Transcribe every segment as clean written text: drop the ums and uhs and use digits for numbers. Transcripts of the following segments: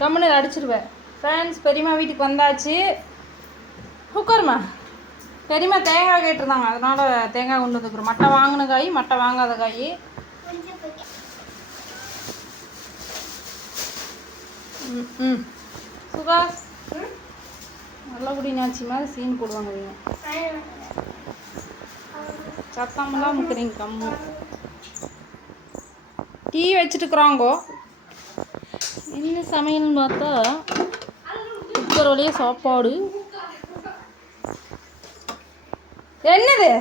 கம்முன்னு அடிச்சிருவேன். ஃப்ரெண்ட்ஸ், பெரியம்மா வீட்டுக்கு வந்தாச்சு. உட்காருமா. பெரியம்மா தேங்காய் கேட்டிருந்தாங்க, அதனால் தேங்காய் கொண்டு வந்துக்கிறோம். மட்டை வாங்கின காய், மட்டை வாங்காத காய். ம் சுகாஸ் நல்லபடி நாச்சி மாதிரி சீன் போடுவாங்க. சத்தமெல்லாம் முக்கிறீங்க. கம்மு டீ வச்சுட்டுக்குறாங்கோ. என்ன சமையல்னு பார்த்தா குக்கர் வழியாக சாப்பாடு. என்னது?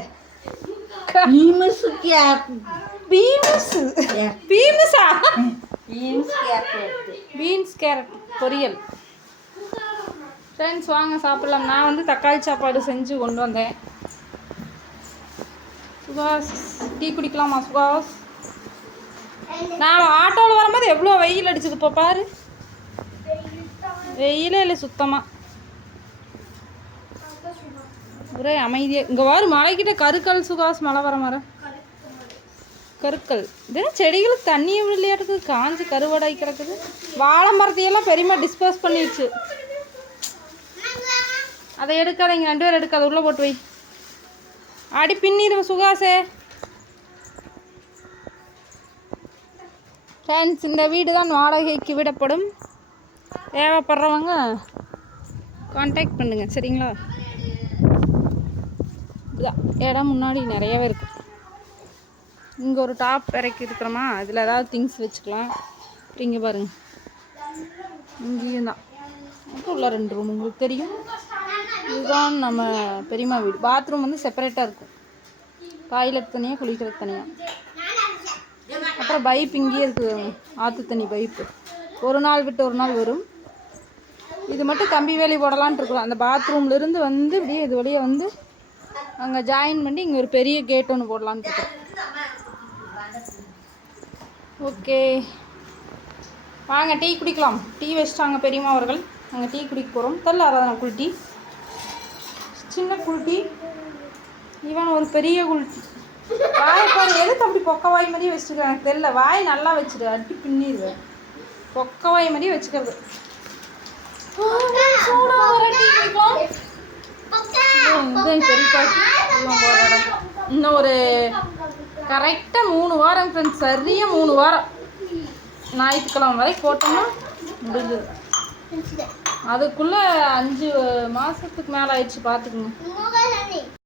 பீன்ஸ் கேரட் பொரியல். ஃப்ரெண்ட்ஸ், வாங்க சாப்பிடலாம். நான் வந்து தக்காளி சாப்பாடு செஞ்சு கொண்டு வந்தேன். சுகாஸ் டீ குடிக்கலாமா? சுகாஸ், நான் ஆட்டோவில் வரும்போது எவ்வளோ வெயில் அடிச்சுது. இப்போ பாரு, வெயிலே இல்லை சுத்தமாக. ஒரே அமைதியாக. இங்கே வாரு, மலைக்கிட்ட கருக்கல். சுகாஸ், மழை வர மரம் கருக்கல். இதுனா செடிகளுக்கு தண்ணியை விளையாட்டுக்கு காஞ்சி கருவடாய் கிடக்குது. வாழை மரத்தையெல்லாம் பெரியமா டிஸ்போஸ் பண்ணிடுச்சு. அதை எடுக்காதீங்க, 2 பேர் எடுக்காத. உள்ளே போட்டு வை. அடி பின்னிடுவேன் சுகாசே. ஃப்ரெண்ட்ஸ், இந்த வீடு தான் வாடகைக்கு விடப்படும். தேவைப்படுறவங்க கான்டாக்ட் பண்ணுங்க, சரிங்களா? இதுதான் இடம். முன்னாடி நிறையவே இருக்குது. இங்கே ஒரு டாப் இறக்கி இருக்கிறோமா, அதில் ஏதாவது திங்ஸ் வச்சுக்கலாம். அப்புறம் இங்கே பாருங்கள், இங்கேயும் தான். அப்புறம் உள்ள 2 ரூம் உங்களுக்கு தெரியும். இதுதான் நம்ம பெரியம்மா வீடு. பாத்ரூம் வந்து செப்பரேட்டாக இருக்கும். டாய்லெட் தனியாக, குளிக்கிறது தனியாக. அப்புறம் பைப் இங்கேயே இருக்குது, ஆற்று தண்ணி பைப்பு. ஒரு நாள் விட்டு ஒரு நாள் வரும். இது மட்டும் கம்பி வேலி போடலான்ட்டு இருக்கிறோம். அந்த பாத்ரூம்லேருந்து வந்து இப்படியே இது வழியாக வந்து அங்கே ஜாயின் பண்ணி இங்கே ஒரு பெரிய கேட் ஒன்று போடலான்ட்டு இருக்கோம். ஓகே, வாங்க டீ குடிக்கலாம். டீ வச்சிட்டாங்க பெரியம்மா அவர்கள். நாங்கள் டீ குடிக்க போகிறோம். தெரியல ஆராதனா குல்ட்டி, சின்ன குல்ட்டி, இவன் ஒரு பெரிய குல்ட்டி. வாய் பாரு, எதுக்கு அப்படி பொக்க வாய் மாதிரியே வச்சுருக்கேன் எனக்கு தெரியல. வாய் நல்லா வச்சுடு, அடி பின்னிடுவேன். பொக்க வாய் மாதிரியே வச்சுக்கிறது. இன்னும் ஒரு கரெக்டாக 3 வாரம் ஃப்ரெண்ட்ஸ், சரியாக 3 வாரம். ஞாயிற்றுக்கிழமை வரை போட்டோம்னா முடிஞ்சது. அதுக்குள்ளே 5 மாதத்துக்கு மேலே ஆயிடுச்சு பார்த்துக்குங்க.